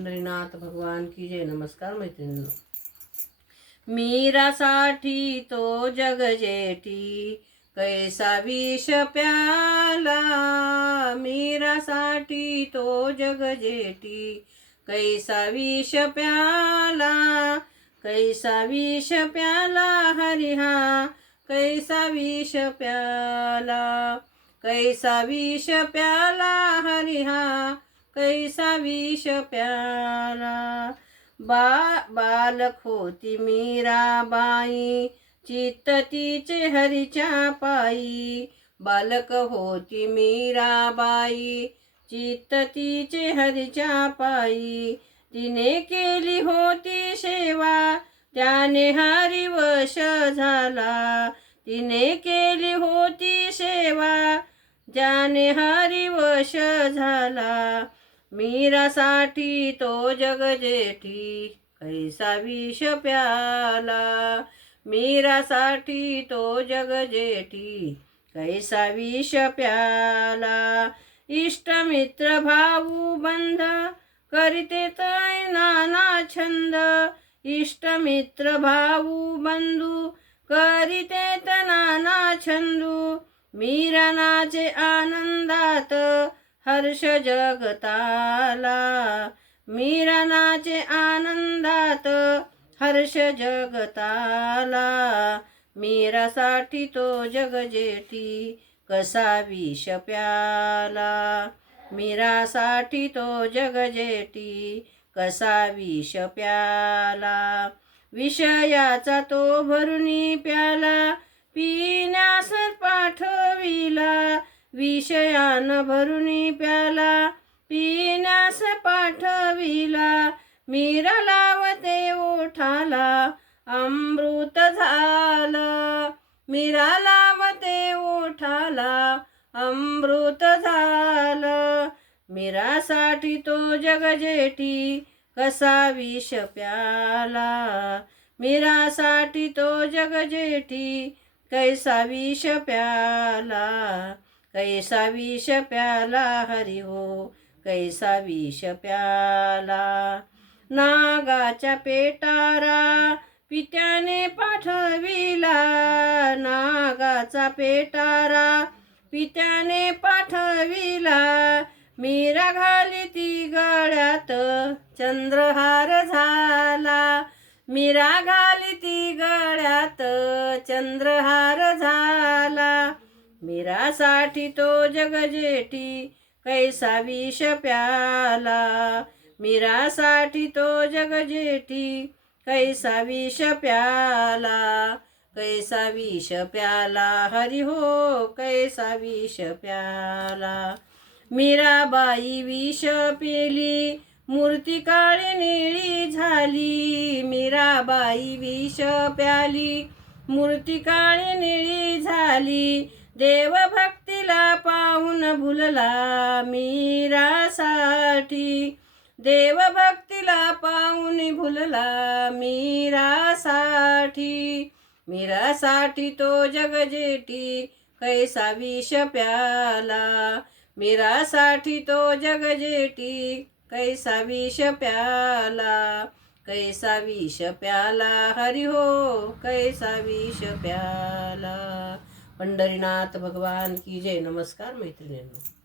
पंढरीनाथ भगवान की जय। नमस्कार मैत्रिणींनो। मीरासाठी तो जग जेठी कैसा विष प्याला, मीरासाठी तो जग जेठी कैसा विष प्याला, कैसा विष प्याला हरिहा, कैसा विष प्याला, कैसा विष प्याला हरिहा, कैसा विष प्याला। बालक होती मीराबाई चित्त तिचे हरीच्या पायी, बालक होती मीराबाई चित्त तिचे हरीच्या पायी, तिने केली होती सेवा त्याने हरी वश झाला, तिने केली होती सेवा ज्याने हरी वश झाला। मीरासाठी तो जग जेठी कैसा विष प्याला, मीरासाठी तो जग जेठी कैसा विष प्याला। इष्टमित्र भाऊ बंध करीते तै नाना छंद, इष्टमित्र भाऊ बंधू करीते नाना छंदू, मीरा नाचे आनंदात हर्ष जगताला, मीरा नाचे आनंदात हर्ष जगताला। मीरासाठी तो जग जेठी कसा विष प्याला, मीरासाठी तो जग जेठी कसा विष प्याला। विषयाचा तो भरुनी प्याला पिण्यास पाठविला, विषयान भरुनी प्याला पिण्यास पाठविला, मीरा लावते ओठाला अमृत झालं, मीरा लावते ओठाला अमृत झालं। मीरासाठी तो जग जेठी कसा विष प्याला, मीरासाठी तो जग जेठी कैसा विष प्याला, कैसा विष प्याला हरि हो, कैसा विष प्याला। नागाच्या पेटारा पित्याने पाठविला, नागाचा पेटारा पित्याने पाठविला, मीरा घाली ती गळ्यात चंद्रहार झाला, मीरा घाली ती गळ्यात चंद्रहार झाला। मीरासाठी तो जग जेठी कैसा विष प्याला, मीरासाठी तो जग जेठी कैसा विष प्याला, कैसा विष प्याला हरि हो, कैसा विष प्याला। मीराबाई विष पेली मूर्ती काळी निळी झाली, मीराबाई विष प्याली मूर्ती काळी निळी झाली, देवभक्तीला पाहून भुलला मीरासाठी, देवभक्तीला पाहून भुलला मीरासाठी। मीरासाठी तो जग जेठी कैसा विष प्याला, मीरासाठी तो जग जेठी कैसा विष प्याला, कैसा विष प्याला हरि हो, कैसा विष प्याला। पंढरीनाथ भगवान की जय। नमस्कार मैत्रिणींनो।